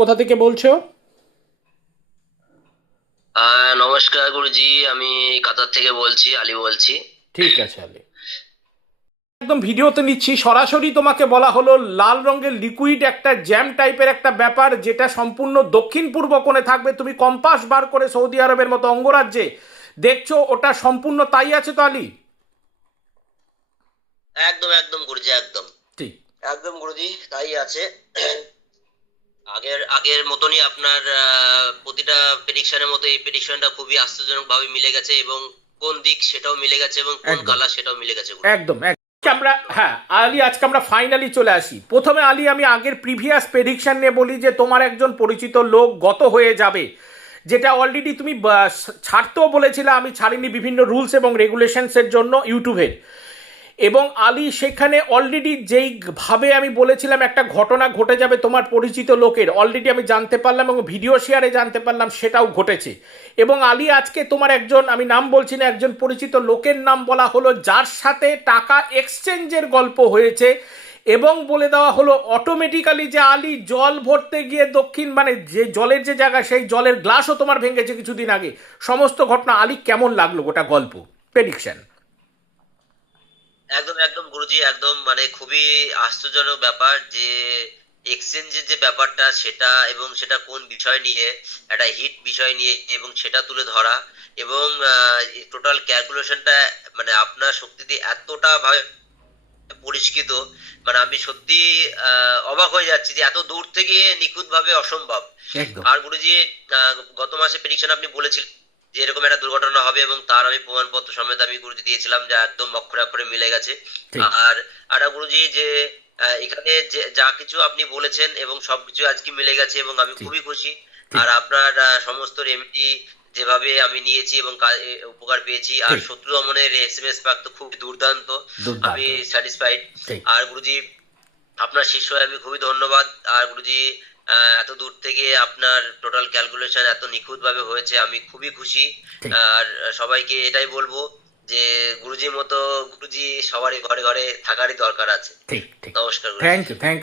কোথা থেকে বলছো? নমস্কার গুরুজি, আমি কাতার থেকে বলছি, আলী বলছি। ঠিক আছে আলে, একদম ভিডিওতে নিচ্ছি। সরাসরি তোমাকে বলা হলো লাল রঙের লিকুইড একটা জ্যাম টাইপের একটা ব্যাপার, যেটা সম্পূর্ণ দক্ষিণ পূর্ব কোণে থাকবে। তুমি কম্পাস বার করে সৌদি আরবের মতো অঙ্গরাজ্যে দেখছো, ওটা সম্পূর্ণ তাই আছে তো আলী? একদম একদম গুরুজি, একদম ঠিক। একদম গুরুজি, তাই আছে। আগের আগের মতনই আপনার প্রতিটা প্রেডিকশনের মতো এই প্রেডিকশনটা খুবই আশ্চর্যজনক ভাবে মিলে গেছে, এবং কোন দিক সেটাও মিলে গেছে, এবং কোন একদম কালার সেটাও মিলে গেছে গুরুজি। একদম আমরা, হ্যাঁ আলী, আজকে আমরা ফাইনালি চলে আসি। প্রথমে আলী, আমি আগের প্রিভিয়াস প্রেডিকশন নিয়ে বলি যে তোমার একজন পরিচিত লোক গত হয়ে যাবে, যেটা অলরেডি তুমি ছাড়তেও বলেছিলে, আমি ছাড়িনি বিভিন্ন রুলস এবং রেগুলেশনসের জন্য ইউটিউবের। এবং আলী সেখানে অলরেডি যেইভাবে আমি বলেছিলাম একটা ঘটনা ঘটে যাবে তোমার পরিচিত লোকের, অলরেডি আমি জানতে পারলাম এবং ভিডিও শেয়ারে জানতে পারলাম সেটাও ঘটেছে। এবং আলী আজকে তোমার একজন, আমি নাম বলছি না, একজন পরিচিত লোকের নাম বলা হলো যার সাথে টাকা এক্সচেঞ্জের গল্প হয়েছে। এবং বলে দেওয়া হলো অটোমেটিক্যালি যে আলী জল ভরতে গিয়ে দক্ষিণ, মানে যে জলের যে জায়গা, সেই জলের গ্লাসও তোমার ভেঙেছে কিছুদিন আগে। সমস্ত ঘটনা আলী কেমন লাগলো গোটা গল্প প্রেডিকশন? একদম একদম গুরুজি, একদম মানে খুবই আশ্চর্যজনক ব্যাপার যে এক্সচেঞ্জের যে ব্যাপারটা সেটা, এবং সেটা কোন বিষয় নিয়ে, একটা হিট বিষয় নিয়ে, এবং সেটা তুলে ধরা, এবং টোটাল ক্যালকুলেশনটা, মানে আপনার শক্তি দিয়ে এতটা ভাবে পরিষ্কৃত। মানে আমি সত্যি অবাক হয়ে যাচ্ছি যে এত দূর থেকে নিখুঁত ভাবে অসম্ভব। একদম আর গুরুজি, গত মাসে প্রেডিকশন আপনি বলেছিলেন যে এরকম একটা দুর্ঘটনা হবে, এবং তার আমি প্রমাণপত্র সমেত আমি গুরুজি দিয়েছিলাম, যা একদম অক্ষরে অক্ষরে মিলে গেছে। ঠিক আর আর গুরুজি যে এখানে যে যা কিছু আপনি বলেছেন এবং সবকিছু আজকে মিলে গেছে, এবং আমি ঠিক খুবই খুশি। ঠিক আর আপনার সমস্ত রেমেডি যেভাবে আমি নিয়েছি এবং উপকার পেয়েছি, আর ঠিক শত্রু দমনের এসএমএস প্যাক তো খুব দুর্দান্ত। আমি দুর্দান্ত। স্যাটিসফাইড। ঠিক আর গুরুজি, আপনার শিষ্য হয়ে আমি খুবই ধন্যবাদ। আর গুরুজি, এত দূর থেকে আপনার টোটাল ক্যালকুলেশন এত নিখুঁত ভাবে হয়েছে, আমি খুবই খুশি। ঠিক আর সবাইকে এটাই বলবো যে গুরুজির মতো গুরুজি সবারই ঘরে ঘরে থাকারই দরকার আছে। ঠিক ঠিক। নমস্কার গুরুজি। Thank you, thank